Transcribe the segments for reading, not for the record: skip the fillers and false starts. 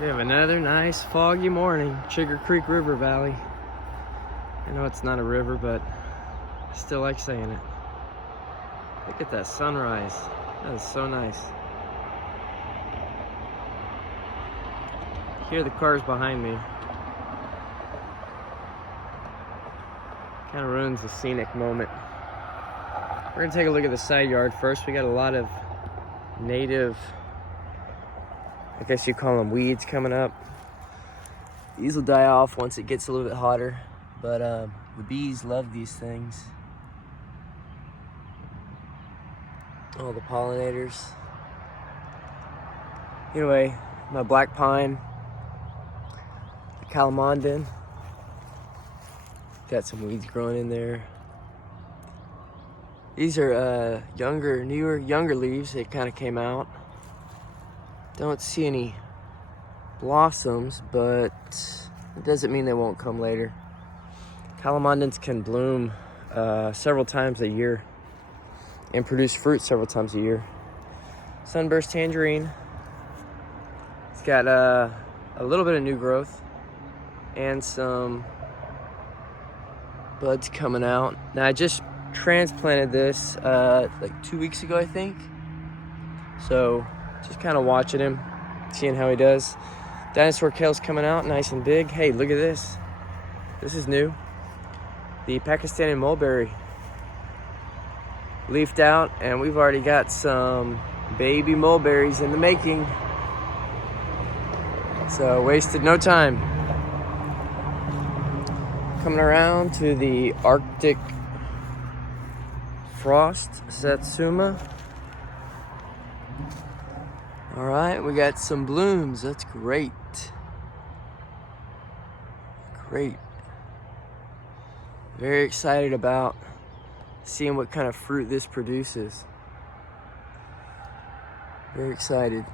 We have another nice foggy morning, Chigger Creek River Valley. I know it's not a river, but I still like saying it. Look at that sunrise. That is so nice. Hear the cars behind me. Kind of ruins the scenic moment. We're gonna take a look at the side yard first. We got a lot of native, I guess you call them weeds, coming up. These will die off once it gets a little bit hotter, but the bees love these things. All the pollinators. Anyway, my black pine, the calamondin. Got some weeds growing in there. These are younger leaves. They kind of came out. Don't see any blossoms, but it doesn't mean they won't come later. Calamondins can bloom several times a year and produce fruit several times a year. Sunburst tangerine. It's got a little bit of new growth and some buds coming out. Now I just transplanted this like 2 weeks ago, I think. So just kind of watching him, seeing how he does. Dinosaur kale's coming out nice and big. Hey, look at this. This is new. The Pakistani mulberry leafed out, and we've already got some baby mulberries in the making. So wasted no time. Coming around to the Arctic frost satsuma. All right, we got some blooms. That's great. Great. Very excited about seeing what kind of fruit this produces. Very excited.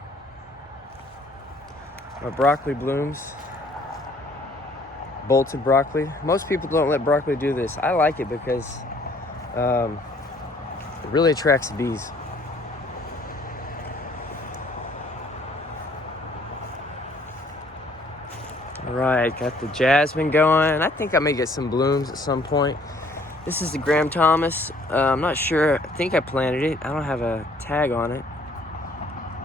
My broccoli blooms. Bolted broccoli. Most people don't let broccoli do this. I like it because it really attracts the bees. All right, got the jasmine going. I think I may get some blooms at some point. This is the Graham Thomas. I'm not sure. I think I planted it. I don't have a tag on it.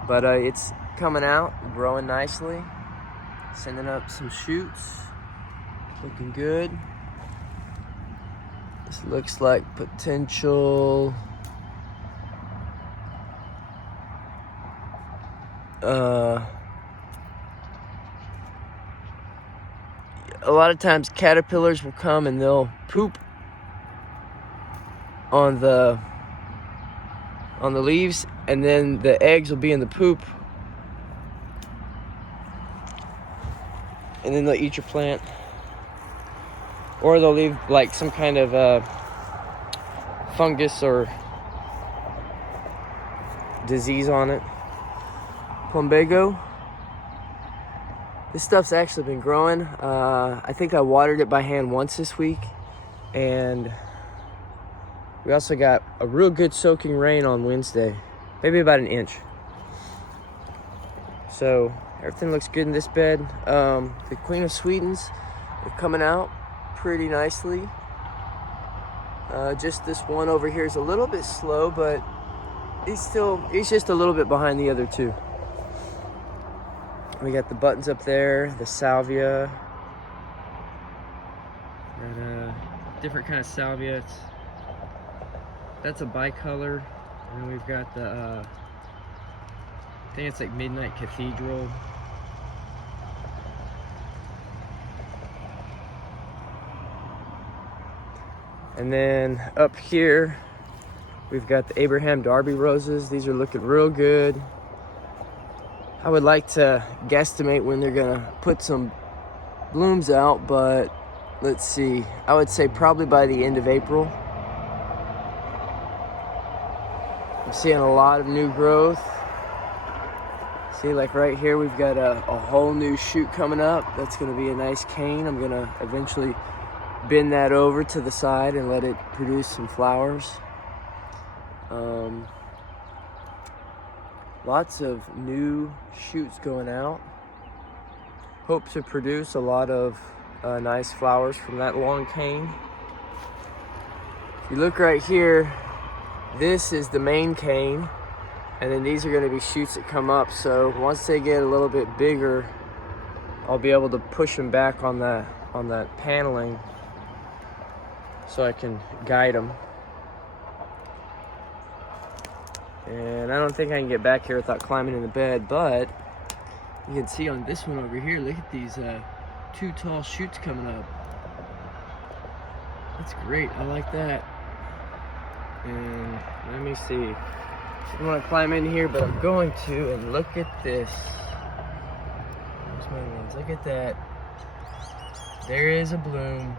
But it's coming out, growing nicely. Sending up some shoots. Looking good. This looks like potential a lot of times caterpillars will come and they'll poop on the leaves, and then the eggs will be in the poop, and then they'll eat your plant, or they'll leave like some kind of fungus or disease on it. Plumbago. This stuff's actually been growing. I think I watered it by hand once this week, and we also got a real good soaking rain on Wednesday, maybe about an inch. So everything looks good in this bed. The Queen of Swedens are coming out pretty nicely. Just this one over here is a little bit slow, but he's just a little bit behind the other two. We got the buttons up there, the salvia, and different kind of salvia. That's a bicolor, and then we've got the I think it's like Midnight Cathedral. And then up here we've got the Abraham Darby roses. These are looking real good. I would like to guesstimate when they're gonna put some blooms out, but let's see. I would say probably by the end of April. I'm seeing a lot of new growth. See, like right here, we've got a whole new shoot coming up. That's gonna be a nice cane. I'm gonna eventually bend that over to the side and let it produce some flowers. Lots of new shoots going out. hope to produce a lot of nice flowers from that long cane. If you look right here, this is the main cane, and then these are going to be shoots that come up. So once they get a little bit bigger, I'll be able to push them back on that paneling so I can guide them. And I don't think I can get back here without climbing in the bed, but you can see on this one over here, look at these two tall shoots coming up. That's great, I like that. And let me see. I don't want to climb in here, but I'm going to, and look at this. There's my lens, look at that. There is a bloom.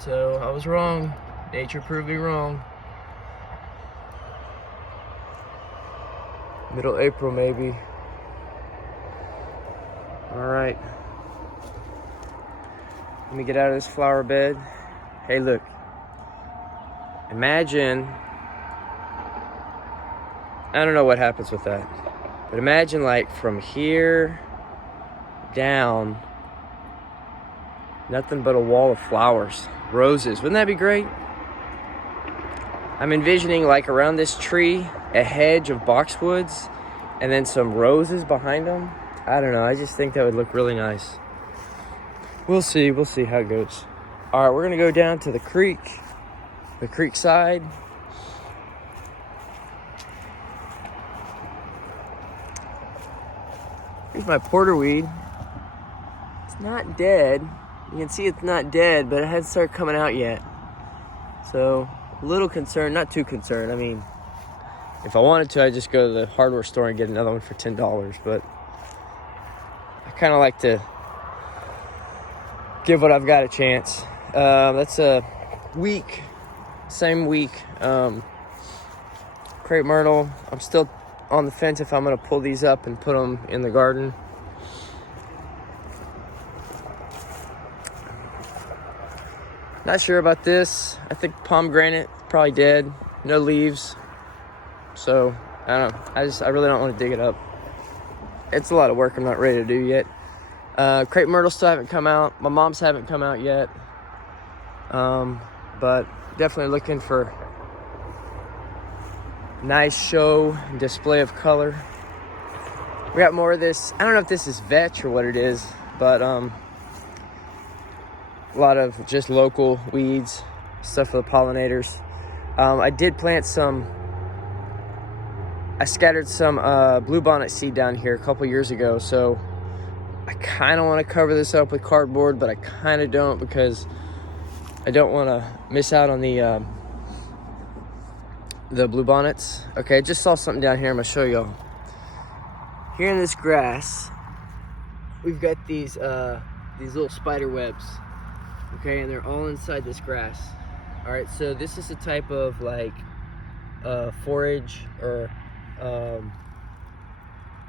So I was wrong, nature proved me wrong. Middle April maybe. All right. Let me get out of this flower bed. Hey, look. Imagine, I don't know what happens with that, but imagine like from here down, nothing but a wall of flowers, roses. Wouldn't that be great? I'm envisioning like around this tree, a hedge of boxwoods, and then some roses behind them. I don't know, I just think that would look really nice. We'll see how it goes. All right, we're gonna go down to the creek side. Here's my porterweed. It's not dead. You can see it's not dead, but it hasn't started coming out yet. So, a little concerned, not too concerned. I mean, if I wanted to, I'd just go to the hardware store and get another one for $10, but I kind of like to give what I've got a chance. That's a week, same week. Crepe myrtle, I'm still on the fence if I'm gonna pull these up and put them in the garden. Not sure about this. I think pomegranate, probably dead, no leaves. So, I don't know, I really don't want to dig it up. It's a lot of work I'm not ready to do yet. Crepe myrtle still haven't come out. My mom's haven't come out yet. But definitely looking for nice show and display of color. We got more of this. I don't know if this is vetch or what it is, but a lot of just local weeds, stuff for the pollinators. I did plant I scattered some bluebonnet seed down here a couple years ago, so I kind of want to cover this up with cardboard, but I kind of don't because I don't want to miss out on the bluebonnets. Okay, I just saw something down here. I'm gonna show y'all. Here in this grass, we've got these little spider webs. Okay, and they're all inside this grass. All right, so this is a type of like forage or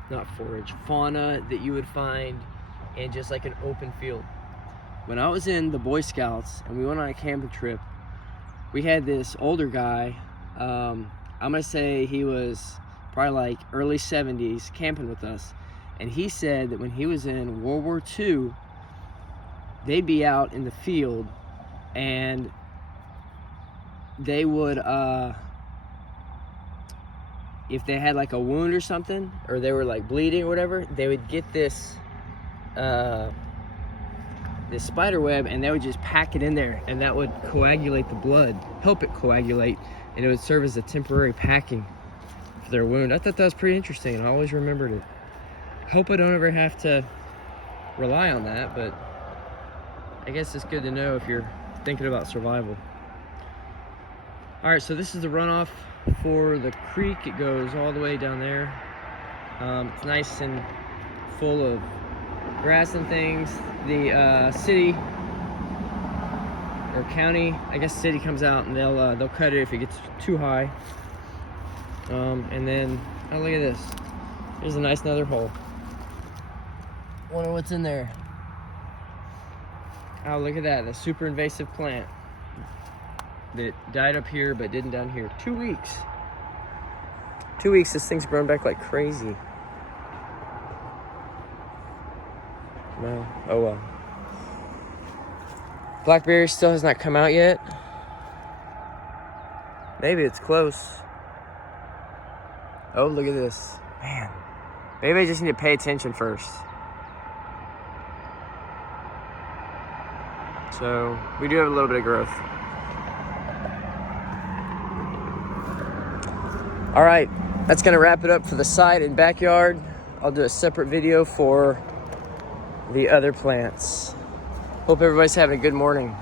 not forage, fauna that you would find in just like an open field. When I was in the Boy Scouts and we went on a camping trip, we had this older guy, I'm gonna say he was probably like early 70s, camping with us. And he said that when he was in World War II, they'd be out in the field and they would, if they had like a wound or something, or they were like bleeding or whatever, they would get this spider web and they would just pack it in there, and that would coagulate the blood, help it coagulate, and it would serve as a temporary packing for their wound. I thought that was pretty interesting, and I always remembered it. Hope I don't ever have to rely on that, but I guess it's good to know if you're thinking about survival. All right, so this is the runoff for the creek. It goes all the way down there. It's nice and full of grass and things. The city or county, I guess city comes out and they'll cut it if it gets too high. And then, oh, look at this. There's a nice another hole. Wonder what's in there. Oh, look at that, the super invasive plant that died up here but didn't down here. 2 weeks. 2 weeks, this thing's grown back like crazy. No. Oh well. Blackberry still has not come out yet. Maybe it's close. Oh, look at this. Man. Maybe I just need to pay attention first. So, we do have a little bit of growth. All right, that's gonna wrap it up for the side and backyard. I'll do a separate video for the other plants. Hope everybody's having a good morning.